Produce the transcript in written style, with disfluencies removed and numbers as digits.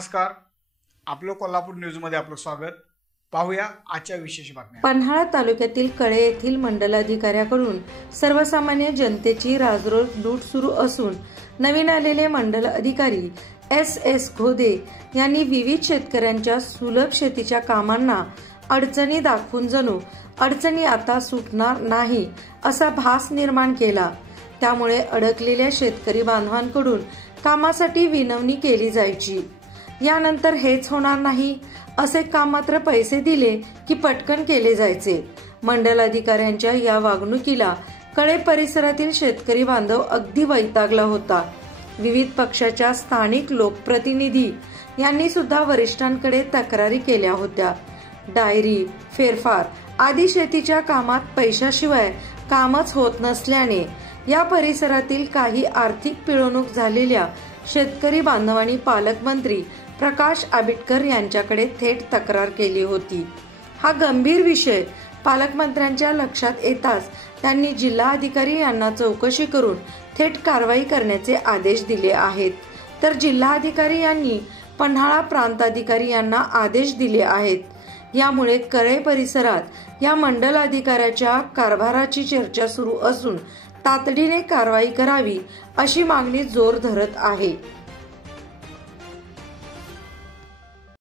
नमस्कार, आपलं कोल्हापूर न्यूजमध्ये आपलं स्वागत। पाहूया आजच्या विशेष बातम्या। पन्हाळा तालुक्यातील कळे येथील मंडलाधिकाऱ्याकडून सर्वसामान्य जनतेची राजरोस लूट सुरू असून नवीन आलेले मंडल अधिकारी एस घोदे यांनी विविध शेतकऱ्यांच्या सुलभ शेतीच्या कामांना अडचणी दाखवून जणू अडचणी आता सुटणार नाही असा भास निर्माण केला। त्यामुळे अडकलेल्या शेतकरी बांधवांकडून कामासाठी विनवणी केली जायची। यानंतर हेच होणार नाही असे काम मात्र पैसे दिले की पटकन केले जायचे। मंडल अधिकाऱ्यांच्या या वागणुकीला कळे परिसरातील शेतकरी बांधव अगदी वैतागला होता। विविध पक्षाच्या स्थानिक लोकप्रतिनिधी यांनी सुद्धा वरिष्ठांकडे तक्रारी केल्या होत्या। डायरी, फेरफार आदी शेतीच्या कामात पैशाशिवाय कामच होत नसल्याने या परिसरातील काही आर्थिक पिळवणूक झालेल्या शेतकरी बांधवांनी पालकमंत्री प्रकाश आंबेडकर यांच्याकडे थेट तक्रार केली होती। हा गंभीर विषय पालकमंत्र्यांच्या लक्षात येताच त्यांनी जिल्हाधिकारी यांना चौकशी करून थेट कारवाई करण्याचे आदेश दिले आहेत। तर जिल्हाधिकारी यांनी पन्हाळा प्रांताधिकारी यांना आदेश दिले आहेत। यामुळे कळे परिसरात या मंडल अधिकाऱ्याच्या कारभाराची चर्चा सुरू असून तातडीने कारवाई करावी अशी मागणी जोर धरत आहे।